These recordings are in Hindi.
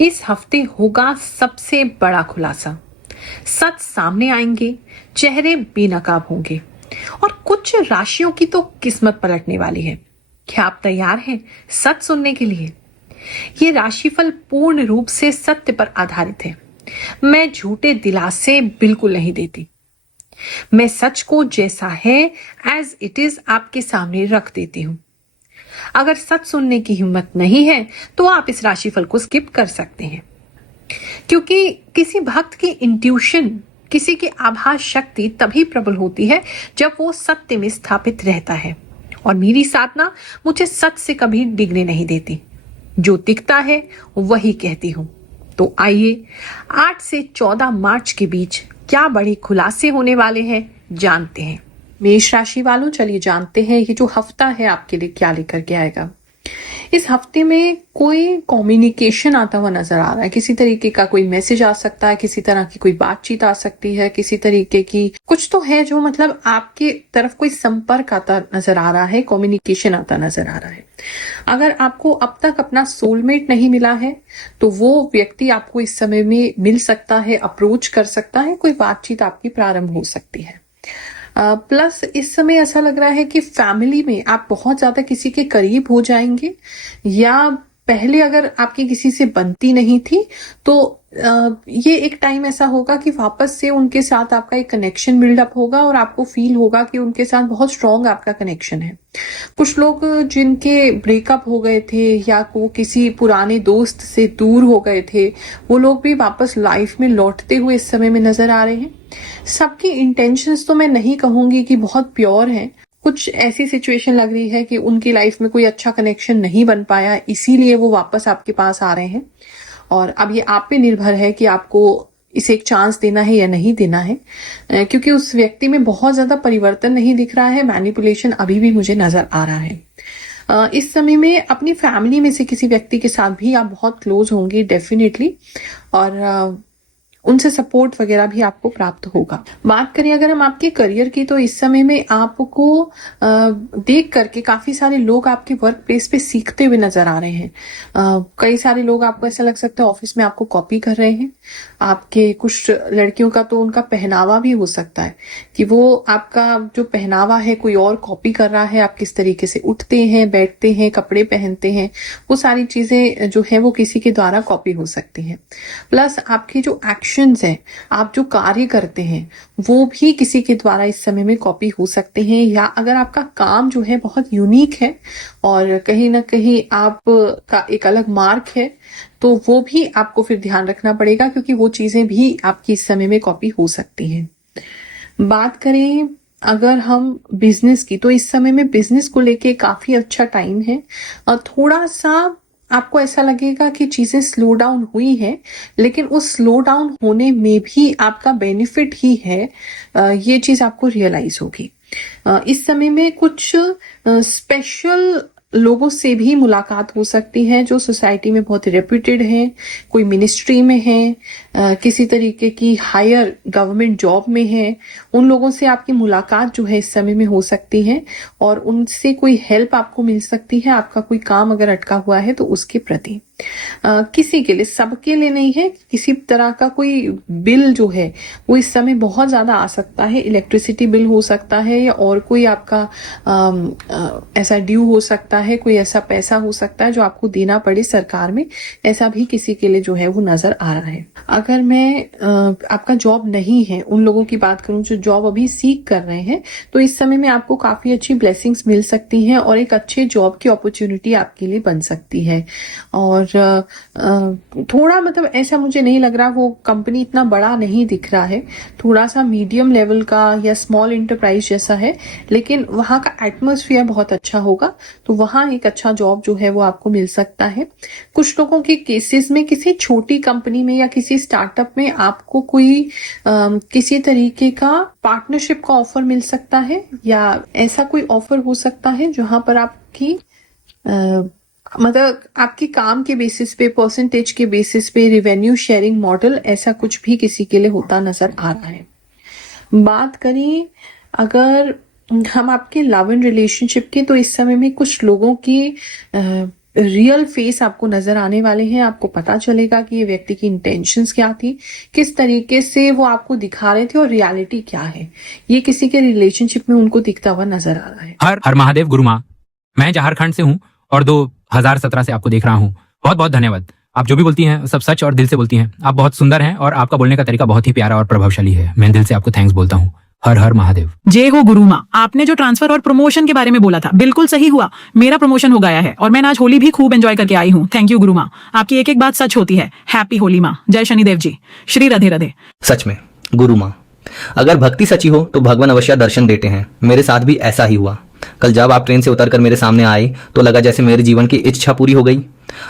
इस हफ्ते होगा सबसे बड़ा खुलासा। सच सामने आएंगे, चेहरे बेनकाब होंगे और कुछ राशियों की तो किस्मत पलटने वाली है। क्या आप तैयार हैं सच सुनने के लिए? ये राशिफल पूर्ण रूप से सत्य पर आधारित है। मैं झूठे दिलासे बिल्कुल नहीं देती। मैं सच को जैसा है एज इट इज आपके सामने रख देती हूँ। अगर सच सुनने की हिम्मत नहीं है तो आप इस राशिफल को स्किप कर सकते हैं, क्योंकि किसी भक्त की इंट्यूशन, किसी की आभास शक्ति तभी प्रबल होती है जब वो सत्य में स्थापित रहता है। और मेरी साधना मुझे सच से कभी डिगने नहीं देती। जो दिखता है वही कहती हूँ। तो आइए 8 से 14 मार्च के बीच क्या बड़े खुलासे होने वाले हैं जानते हैं। मेष राशि वालों, चलिए जानते हैं ये जो हफ्ता है आपके लिए क्या लेकर के आएगा। इस हफ्ते में कोई कम्युनिकेशन आता हुआ नजर आ रहा है। किसी तरीके का कोई मैसेज आ सकता है, किसी तरह की कोई बातचीत आ सकती है, किसी तरीके की कुछ तो है जो मतलब आपके तरफ कोई संपर्क आता नजर आ रहा है, कम्युनिकेशन आता नजर आ रहा है। अगर आपको अब तक अपना सोलमेट नहीं मिला है तो वो व्यक्ति आपको इस समय में मिल सकता है, अप्रोच कर सकता है, कोई बातचीत आपकी प्रारंभ हो सकती है। प्लस इस समय ऐसा लग रहा है कि फैमिली में आप बहुत ज्यादा किसी के करीब हो जाएंगे, या पहले अगर आपकी किसी से बनती नहीं थी तो ये एक टाइम ऐसा होगा कि वापस से उनके साथ आपका एक कनेक्शन बिल्डअप होगा और आपको फील होगा कि उनके साथ बहुत स्ट्रांग आपका कनेक्शन है। कुछ लोग जिनके ब्रेकअप हो गए थे या वो किसी पुराने दोस्त से दूर हो गए थे, वो लोग भी वापस लाइफ में लौटते हुए इस समय में नजर आ रहे हैं। सबकी इंटेंशंस तो मैं नहीं कहूंगी कि बहुत प्योर हैं। कुछ ऐसी सिचुएशन लग रही है कि उनकी लाइफ में कोई अच्छा कनेक्शन नहीं बन पाया, इसीलिए वो वापस आपके पास आ रहे हैं। और अब ये आप पे निर्भर है कि आपको इसे एक चांस देना है या नहीं देना है, क्योंकि उस व्यक्ति में बहुत ज्यादा परिवर्तन नहीं दिख रहा है। मैनिपुलेशन अभी भी मुझे नजर आ रहा है। इस समय में अपनी फैमिली में से किसी व्यक्ति के साथ भी आप बहुत क्लोज होंगे डेफिनेटली, और उनसे सपोर्ट वगैरह भी आपको प्राप्त होगा। बात करें अगर हम आपके करियर की, तो इस समय में आपको देख करके काफी सारे लोग आपके वर्क प्लेस पे सीखते हुए नजर आ रहे हैं। कई सारे लोग, आपको ऐसा लग सकता है ऑफिस में आपको कॉपी कर रहे हैं। आपके कुछ लड़कियों का तो उनका पहनावा भी हो सकता है कि वो आपका जो पहनावा है कोई और कॉपी कर रहा है। आप किस तरीके से उठते हैं, बैठते हैं, कपड़े पहनते हैं, वो सारी चीजें जो है वो किसी के द्वारा कॉपी हो सकती हैं। प्लस आपकी जो एक्शंस हैं, आप जो कार्य करते हैं, वो भी किसी के द्वारा इस समय में कॉपी हो सकते हैं। या अगर आपका काम जो है बहुत यूनिक है और कहीं ना कहीं आप का एक अलग मार्क है, तो वो भी आपको फिर ध्यान रखना पड़ेगा, क्योंकि वो चीजें भी आपकी इस समय में कॉपी हो सकती हैं। बात करें अगर हम बिजनेस की, तो इस समय में बिजनेस को लेके काफी अच्छा टाइम है। और थोड़ा सा आपको ऐसा लगेगा कि चीजें स्लो डाउन हुई हैं, लेकिन उस स्लो डाउन होने में भी आपका बेनिफिट ही है। ये चीज आपको रियलाइज होगी। इस समय में कुछ स्पेशल लोगों से भी मुलाकात हो सकती है जो सोसाइटी में बहुत रेप्यूटेड हैं, कोई मिनिस्ट्री में है, किसी तरीके की हायर गवर्नमेंट जॉब में है। उन लोगों से आपकी मुलाकात जो है इस समय में हो सकती है और उनसे कोई हेल्प आपको मिल सकती है। आपका कोई काम अगर अटका हुआ है तो उसके प्रति किसी के लिए, सबके लिए नहीं है, किसी तरह का कोई बिल जो है वो इस समय बहुत ज्यादा आ सकता है। इलेक्ट्रिसिटी बिल हो सकता है या और कोई आपका ऐसा ड्यू हो सकता है, कोई ऐसा पैसा हो सकता है जो आपको देना पड़े सरकार में। ऐसा भी किसी के लिए जो है वो नजर आ रहा है। अगर मैं आपका जॉब नहीं है, उन लोगों की बात करूं जो जॉब अभी सीख कर रहे हैं, तो इस समय में आपको काफी अच्छी ब्लेसिंग्स मिल सकती हैं और एक अच्छे जॉब की अपॉर्चुनिटी आपके लिए बन सकती है। और थोड़ा मतलब ऐसा मुझे नहीं लग रहा, वो कंपनी इतना बड़ा नहीं दिख रहा है, थोड़ा सा मीडियम लेवल का या स्मॉल इंटरप्राइज जैसा है, लेकिन वहां का एटमॉस्फेयर बहुत अच्छा होगा, तो वहां एक अच्छा जॉब जो है वो आपको मिल सकता है। कुछ लोगों के केसेस में किसी छोटी कंपनी में या किसी स्टार्टअप में आपको कोई किसी तरीके का पार्टनरशिप का ऑफर मिल सकता है, या ऐसा कोई ऑफर हो सकता है जहां पर आपकी मतलब आपके काम के बेसिस पे, परसेंटेज के बेसिस पे, रिवेन्यू शेयरिंग मॉडल, ऐसा कुछ भी किसी के लिए होता नजर आ रहा है। बात करें अगर हम आपके लव एंड रिलेशनशिप की, तो इस समय में कुछ लोगों की रियल फेस आपको नजर आने वाले हैं। आपको पता चलेगा कि ये व्यक्ति की इंटेंशंस क्या थी, किस तरीके से वो आपको दिखा रहे थे और रियलिटी क्या है। ये किसी के रिलेशनशिप में उनको दिखता हुआ नजर आ रहा है। हर हर महादेव गुरु माँ, मैं झारखंड से हूँ और 2017 से आपको देख रहा हूँ। बहुत बहुत धन्यवाद। आप जो भी बोलती हैं सब सच और दिल से बोलती हैं। आप बहुत सुंदर हैं और आपका बोलने का तरीका बहुत ही प्यारा और प्रभावशाली है। मैं दिल से आपको थैंक्स बोलता हूँ। हर हर महादेव। जय हो गुरु माँ। आपने जो ट्रांसफर और प्रमोशन के बारे में बोला था बिल्कुल सही हुआ। मेरा प्रमोशन हो गया है और मैं आज होली भी खूब एंजॉय करके आई हूँ। थैंक यू गुरु माँ, आपकी एक एक बात सच होती है। हैप्पी होली माँ। जय शनिदेव जी। श्री राधे राधे। सच में गुरु माँ, अगर भक्ति सच्ची हो तो भगवान अवश्य दर्शन देते हैं। मेरे साथ भी ऐसा ही हुआ। कल जब आप ट्रेन से उतरकर मेरे सामने आए तो लगा जैसे मेरे जीवन की इच्छा पूरी हो गई।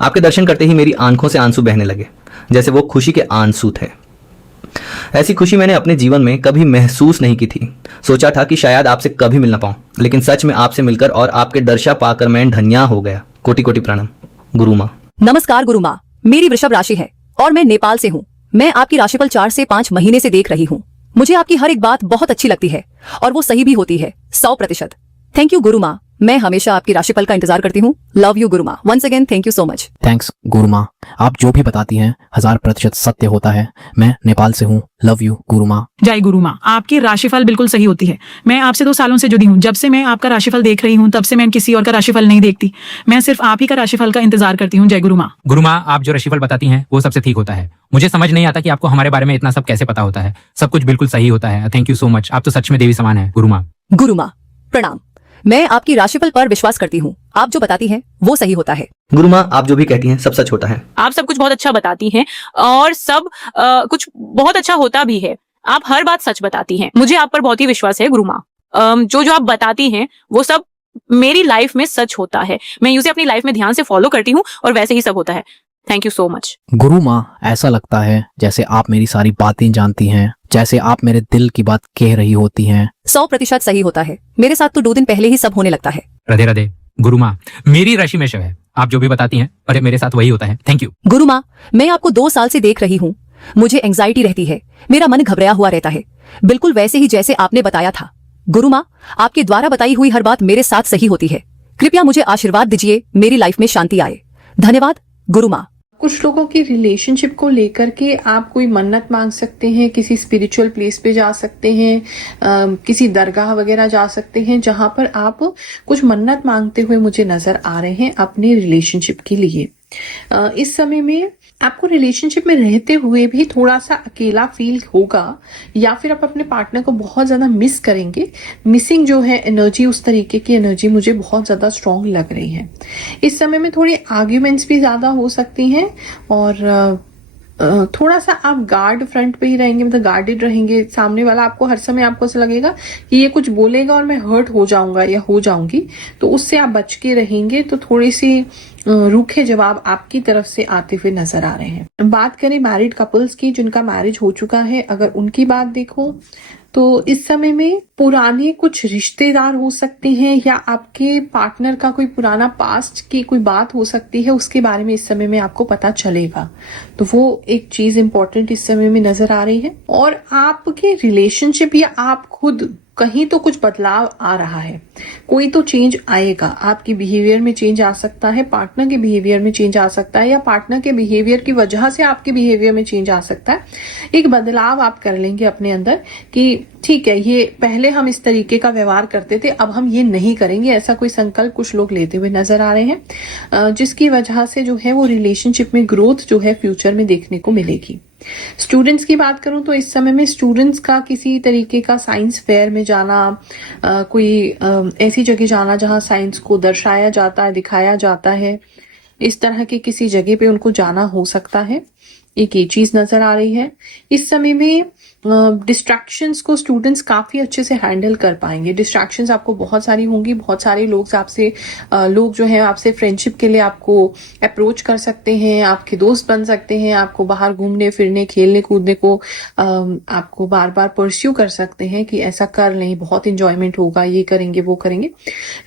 आपके दर्शन करते ही मेरी आंखों से आंसू बहने लगे, जैसे वो खुशी के आंसू थे। ऐसी खुशी मैंने अपने जीवन में कभी महसूस नहीं की थी। सोचा था कि शायद आपसे कभी मिल ना पाऊं, लेकिन सच में आपसे मिलकर और आपके दर्शन पाकर मैं धन्य हो गया। कोटि कोटि प्रणाम गुरु माँ। नमस्कार गुरु माँ, मेरी वृषभ राशि है और मैं नेपाल से हूँ। मैं आपकी राशिफल 4 से 5 महीने से देख रही हूँ। मुझे आपकी हर एक बात बहुत अच्छी लगती है और वो सही भी होती है 100%। थैंक यू गुरु माँ, मैं हमेशा आपकी राशिफल का इंतजार करती हूँ। Love you Guru Maa. Once again thank you so much. Thanks Guru Maa, आप जो भी बताती हैं 1000% सत्य होता है। मैं नेपाल से हूँ। लव यू गुरु माँ। जय गुरु माँ, आपकी राशिफल बिल्कुल सही होती है। मैं आपसे 2 सालों से जुड़ी हूँ। जब से मैं आपका राशिफल देख रही हूँ तब से मैं किसी और का राशिफल नहीं देखती। मैं सिर्फ आप ही का राशिफल का इंतजार करती हूँ। जय गुरु माँ। गुरु माँ, आप जो राशिफल बताती हैं वो सबसे ठीक होता है। मुझे समझ नहीं आता कि आपको हमारे बारे में इतना सब कैसे पता होता है। सब कुछ बिल्कुल सही होता है। Thank you so much. आप तो सच में देवी समान है गुरु माँ। गुरु माँ प्रणाम। मैं आपकी राशिफल पर विश्वास करती हूँ। आप जो बताती हैं वो सही होता है। गुरु माँ, आप जो भी कहती हैं सब सच होता है। आप सब कुछ बहुत अच्छा बताती हैं और सब कुछ बहुत अच्छा होता भी है। आप हर बात सच बताती हैं। मुझे आप पर बहुत ही विश्वास है गुरु माँ। जो आप बताती हैं वो सब मेरी लाइफ में सच होता है। मैं उसे अपनी लाइफ में ध्यान से फॉलो करती हूँ और वैसे ही सब होता है। थैंक यू सो मच गुरु माँ, ऐसा लगता है जैसे आप मेरी सारी बातें जानती हैं, जैसे आप मेरे दिल की बात कह रही होती हैं। 100% सही होता है। मेरे साथ तो 2 दिन पहले ही सब होने लगता है। राधे राधे। गुरु माँ, मेरी राशि में शव है। आप जो भी बताती हैं अरे मेरे साथ वही होता है। थैंक यू गुरु माँ, मैं आपको 2 साल से देख रही हूँ। मुझे एंजाइटी रहती है, मेरा मन घबराया हुआ रहता है, बिल्कुल वैसे ही जैसे आपने बताया था। गुरु माँ, आपके द्वारा बताई हुई हर बात मेरे साथ सही होती है। कृपया मुझे आशीर्वाद दीजिए, मेरी लाइफ में शांति आए। धन्यवाद गुरु माँ। कुछ लोगों की रिलेशनशिप को लेकर के आप कोई मन्नत मांग सकते हैं, किसी स्पिरिचुअल प्लेस पे जा सकते हैं, किसी दरगाह वगैरह जा सकते हैं जहां पर आप कुछ मन्नत मांगते हुए मुझे नजर आ रहे हैं अपने रिलेशनशिप के लिए। इस समय में आपको रिलेशनशिप में रहते हुए भी थोड़ा सा अकेला फील होगा या फिर आप अपने पार्टनर को बहुत ज्यादा मिस करेंगे। मिसिंग जो है एनर्जी, उस तरीके की एनर्जी मुझे बहुत ज्यादा स्ट्रांग लग रही है। इस समय में थोड़ी आर्ग्यूमेंट्स भी ज्यादा हो सकती हैं और थोड़ा सा आप गार्ड फ्रंट पे ही रहेंगे, मतलब गार्डेड रहेंगे। सामने वाला आपको हर समय आपको ऐसा लगेगा कि ये कुछ बोलेगा और मैं हर्ट हो जाऊंगा या हो जाऊंगी, तो उससे आप बच के रहेंगे। तो थोड़ी सी रूखे जवाब आपकी तरफ से आते हुए नजर आ रहे हैं। बात करें मैरिड कपल्स की जिनका मैरिज हो चुका है, अगर उनकी बात देखो तो इस समय में पुराने कुछ रिश्तेदार हो सकते हैं या आपके पार्टनर का कोई पुराना पास्ट की कोई बात हो सकती है, उसके बारे में इस समय में आपको पता चलेगा। तो वो एक चीज इंपॉर्टेंट इस समय में नजर आ रही है। और आपके रिलेशनशिप या आप खुद कहीं तो कुछ बदलाव आ रहा है, कोई तो चेंज आएगा। आपकी बिहेवियर में चेंज आ सकता है, पार्टनर के बिहेवियर में चेंज आ सकता है या पार्टनर के बिहेवियर की वजह से आपके बिहेवियर में चेंज आ सकता है। एक बदलाव आप कर लेंगे अपने अंदर कि ठीक है, ये पहले हम इस तरीके का व्यवहार करते थे, अब हम ये नहीं करेंगे। ऐसा कोई संकल्प कुछ लोग लेते हुए नजर आ रहे हैं, जिसकी वजह से जो है वो रिलेशनशिप में ग्रोथ जो है फ्यूचर में देखने को मिलेगी। स्टूडेंट्स की बात करूं तो इस समय में स्टूडेंट्स का किसी तरीके का साइंस फेयर में जाना, कोई ऐसी जगह जाना जहां साइंस को दर्शाया जाता है, दिखाया जाता है, इस तरह के किसी जगह पे उनको जाना हो सकता है। एक ये चीज नजर आ रही है। इस समय में डिस्ट्रैक्शंस को स्टूडेंट्स काफी अच्छे से हैंडल कर पाएंगे। डिस्ट्रैक्शंस आपको बहुत सारी होंगी, बहुत सारे लोग जो है आपसे फ्रेंडशिप के लिए आपको अप्रोच कर सकते हैं, आपके दोस्त बन सकते हैं, आपको बाहर घूमने फिरने खेलने कूदने को आपको बार बार परस्यू कर सकते हैं कि ऐसा कर लें, बहुत इंजॉयमेंट होगा, ये करेंगे वो करेंगे।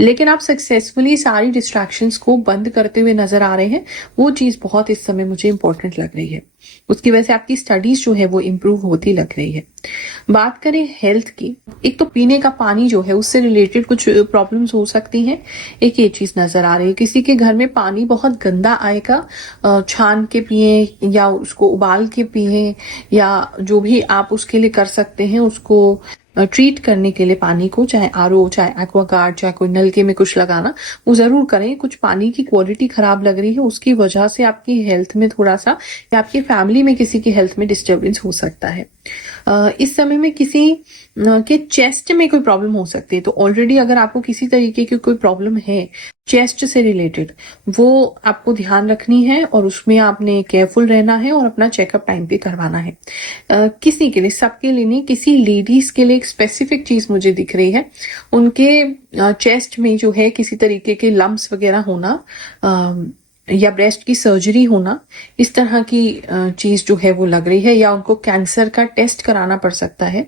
लेकिन आप सक्सेसफुली सारी डिस्ट्रैक्शंस को बंद करते हुए नजर आ रहे हैं। वो चीज बहुत इस समय मुझे इंपॉर्टेंट लग रही है। उसकी वजह से आपकी स्टडीज जो है वो इम्प्रूव होती लग रही है। बात करें हेल्थ की, एक तो पीने का पानी जो है उससे रिलेटेड कुछ प्रॉब्लम्स हो सकती हैं। एक ये चीज नजर आ रही है, किसी के घर में पानी बहुत गंदा आएगा, छान के पिए या उसको उबाल के पिए या जो भी आप उसके लिए कर सकते हैं उसको ट्रीट करने के लिए पानी को, चाहे आरओ, चाहे एक्वागार्ड, चाहे कोई नलके में कुछ लगाना, वो जरूर करें। कुछ पानी की क्वालिटी खराब लग रही है, उसकी वजह से आपकी हेल्थ में थोड़ा सा या आपकी फैमिली में किसी की हेल्थ में डिस्टर्बेंस हो सकता है। इस समय में किसी के चेस्ट में कोई प्रॉब्लम हो सकती है, तो ऑलरेडी अगर आपको किसी तरीके की कोई प्रॉब्लम है चेस्ट से रिलेटेड, वो आपको ध्यान रखनी है और उसमें आपने केयरफुल रहना है और अपना चेकअप टाइम पे करवाना है। किसी के लिए, सबके लिए नहीं, किसी लेडीज के लिए एक स्पेसिफिक चीज मुझे दिख रही है, उनके चेस्ट में जो है किसी तरीके के लम्प्स वगैरह होना या ब्रेस्ट की सर्जरी होना, इस तरह की चीज जो है वो लग रही है, या उनको कैंसर का टेस्ट कराना पड़ सकता है।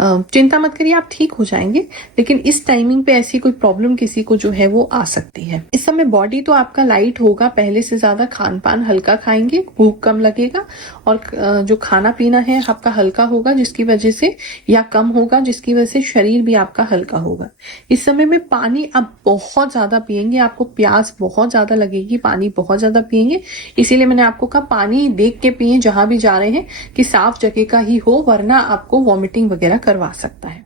चिंता मत करिए, आप ठीक हो जाएंगे, लेकिन इस टाइमिंग पे ऐसी कोई प्रॉब्लम किसी को जो है वो आ सकती है। इस समय बॉडी तो आपका लाइट होगा, पहले से ज्यादा खान पान हल्का खाएंगे, भूख कम लगेगा, और जो खाना पीना है आपका हल्का होगा जिसकी वजह से, या कम होगा जिसकी वजह से शरीर भी आपका हल्का होगा। इस समय में पानी आप बहुत ज्यादा पिएंगे, आपको प्यास बहुत ज्यादा लगेगी, पानी बहुत ज्यादा पिएंगे, इसीलिए मैंने आपको कहा पानी देख के पिए जहां भी जा रहे हैं, कि साफ जगह का ही हो, वरना आपको वॉमिटिंग वगैरह करवा सकता है।